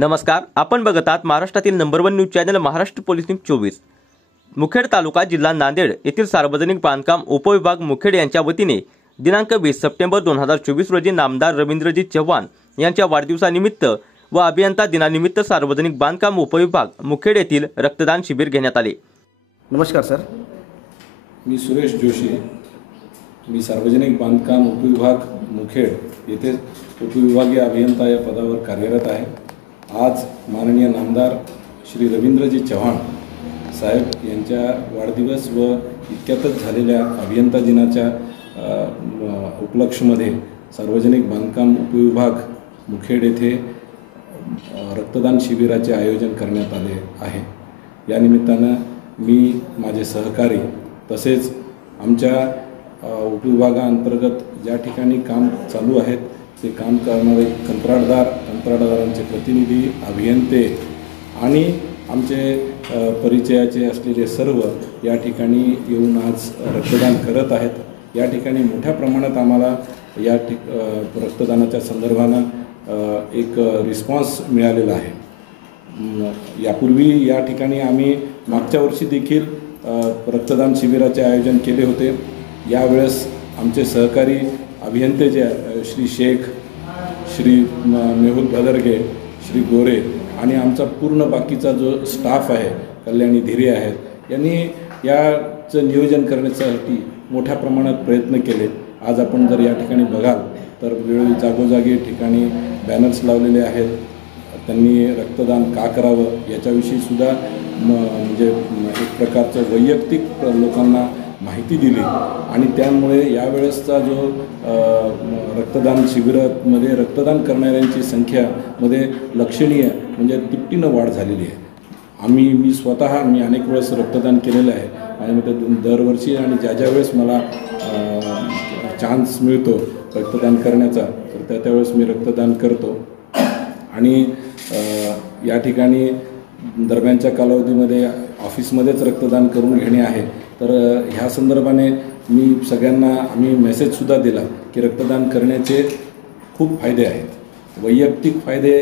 नमस्कार, आपण बघत आहात महाराष्ट्रातील number 1 news channel Maharashtra police news 24। Mukhed taluka जिल्हा नांदेड येथील सार्वजनिक बांधकाम उपविभाग मुखेड यांच्या वतीने दिनांक 20 सप्टेंबर 2024 रोजी नामदार रवींद्रजी चव्हाण यांच्या वाढदिवसानिमित्त व अभियंता दिनानिमित्त सार्वजनिक बांधकाम उपविभाग मुखेड येथील रक्तदान शिबिर घेण्यात आले। नमस्कार सर, मी सुरेश जोशी, मी सार्वजनिक बांधकाम उपविभाग मुखेड येथे उपविभागीय अभियंता या पदावर कार्यरत आहे। आज माननीय नामदार श्री रवींद्रजी चव्हाण साहेब यांच्या वाढदिवस व इतक्यातच झालेल्या अभियंता दिनाच्या उपलक्ष्यमध्ये सार्वजनिक बांधकाम उपविभाग मुखेड येथे रक्तदान शिबिराचे आयोजन करण्यात आले आहे। या निमित्तानं मी माझे सहकारी तसेच आमच्या उपविभागाअंतर्गत ज्या ठिकाणी काम चालू आहेत ते काम करणारे कंत्राटदारांचे प्रतिनिधी, अभियंते आणि आमचे परिचयाचे असलेले सर्व या ठिकाणी येऊन आज रक्तदान करत आहेत। या ठिकाणी मोठ्या प्रमाणात आम्हाला या रक्तदानाच्या संदर्भानं एक रिस्पॉन्स मिळालेला आहे। यापूर्वी या ठिकाणी आम्ही मागच्या वर्षी देखील रक्तदान शिबिराचे आयोजन केले होते। यावेळेस आमचे सहकारी अभियंते जे श्री शेख, श्री मेहुल भदरगे, श्री गोरे आणि आमचा पूर्ण बाकीचा जो स्टाफ आहे, कल्याणी धीरे आहेत, यांनी याचं नियोजन करण्यासाठी मोठ्या प्रमाणात प्रयत्न केले। आज आपण जर या ठिकाणी बघाल तर वेळोवेळी जागोजागी ठिकाणी बॅनर्स लावलेले आहेत। त्यांनी रक्तदान का करावं याच्याविषयी सुद्धा म्हणजे एक प्रकारचं वैयक्तिक लोकांना माहिती दिली आणि त्यामुळे यावेळेसचा जो रक्तदान शिबिरामध्ये रक्तदान करणाऱ्यांची संख्यामध्ये लक्षणीय म्हणजे तिपटीनं वाढ झालेली आहे। मी स्वतः अनेक वेळेस रक्तदान केलेलं आहे आणि मग दरवर्षी आणि ज्या वेळेस मला चान्स मिळतो रक्तदान करण्याचा तर त्यावेळेस मी रक्तदान करतो आणि या ठिकाणी दरम्यानच्या कालावधीमध्ये ऑफिसमध्येच रक्तदान करून घेणे आहे। तर ह्या संदर्भाने मी सगळ्यांना आम्ही मेसेजसुद्धा दिला की रक्तदान करण्याचे खूप फायदे आहेत। वैयक्तिक फायदे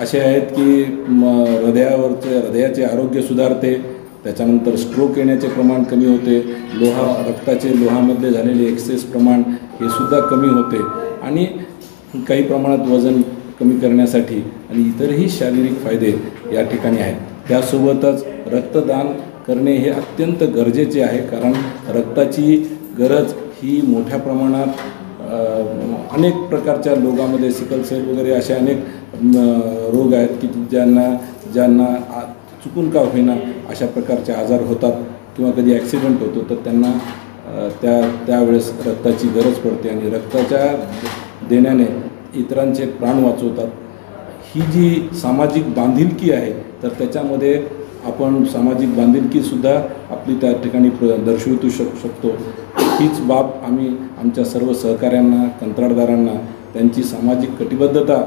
असे आहेत की हृदयाचे आरोग्य सुधारते, त्याच्यानंतर स्ट्रोक येण्याचे प्रमाण कमी होते, लोहामध्ये झालेले एक्सेस प्रमाण हे सुद्धा कमी होते आणि काही प्रमाणात वजन कमी करण्यासाठी आणि इतरही शारीरिक फायदे या ठिकाणी आहेत। त्यासोबतच रक्तदान करणे हे अत्यंत गरजेचे आहे, कारण रक्ताची गरज ही मोठ्या प्रमाणात अनेक प्रकारच्या रोगामध्ये सिकल सेल वगैरे असे अनेक रोग आहेत की ज्यांना चुकून का होईना अशा प्रकारचे आजार होतात किंवा कधी ॲक्सिडेंट होतो तर त्यांना त्यावेळेस रक्ताची गरज पडते आणि रक्ताच्या देण्याने इतरांचे प्राण वाचवतात। ही जी सामाजिक बांधिलकी आहे तर त्याच्यामध्ये आपण सामाजिक बांधिलकीसुद्धा आपली त्या ठिकाणी दर्शवू शकतो। हीच बाब आम्ही आमच्या सर्व सहकाऱ्यांना, कंत्राटदारांना त्यांची सामाजिक कटिबद्धता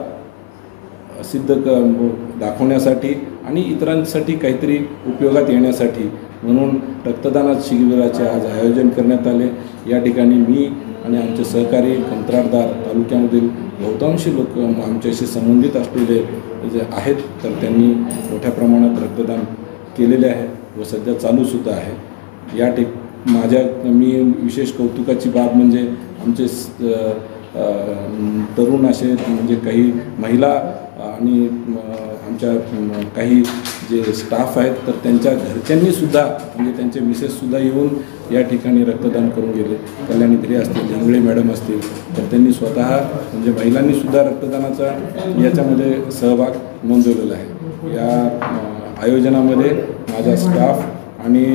सिद्ध दाखवण्यासाठी आणि इतरांसाठी काहीतरी उपयोगात येण्यासाठी म्हणून रक्तदान शिबिराचे आज आयोजन करण्यात आले। या ठिकाणी मी आणि आमचे सहकारी कंत्राटदार, तालुक्यामधील बहुतांशी लोक आमच्याशी संबंधित असलेले जे आहेत तर त्यांनी मोठ्या प्रमाणात रक्तदान केलेले आहे व सध्या चालूसुद्धा आहे। मी विशेष कौतुकाची बाब म्हणजे आमचे तरुण असे म्हणजे काही महिला आणि आमच्या काही जे स्टाफ आहेत तर त्यांच्या घरच्यांनीसुद्धा म्हणजे त्यांचे मिसेससुद्धा येऊन या ठिकाणी रक्तदान करून गेले। कल्याणी धीरे असतील, इंगळे मॅडम असतील तर त्यांनी स्वतः म्हणजे महिलांनीसुद्धा रक्तदानाचा याच्यामध्ये सहभाग नोंदवलेला आहे। या आयोजनामध्ये माझा स्टाफ आणि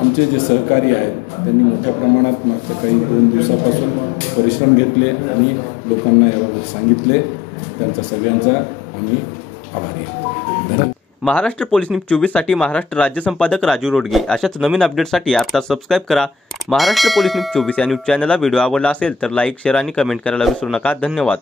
आमचे जे सहकारी आहेत त्यांनी मोठ्या प्रमाणात मागच्या काही 2 दिवसापासून परिश्रम घेतले आणि लोकांना याबाबत सांगितले। त्यांचा सगळ्यांचा आम्ही आभारी आहे। धन्यवाद। महाराष्ट्र पोलीस न्यूज 24 साठी महाराष्ट्र राज्य संपादक राजू रोडगे। अशाच नवीन अपडेटसाठी आता सबस्क्राइब करा महाराष्ट्र पोलीस न्यूज 24 या न्यूज चॅनलला। व्हिडिओ आवडला असेल तर लाईक, शेअर आणि कमेंट करायला विसरू नका। धन्यवाद।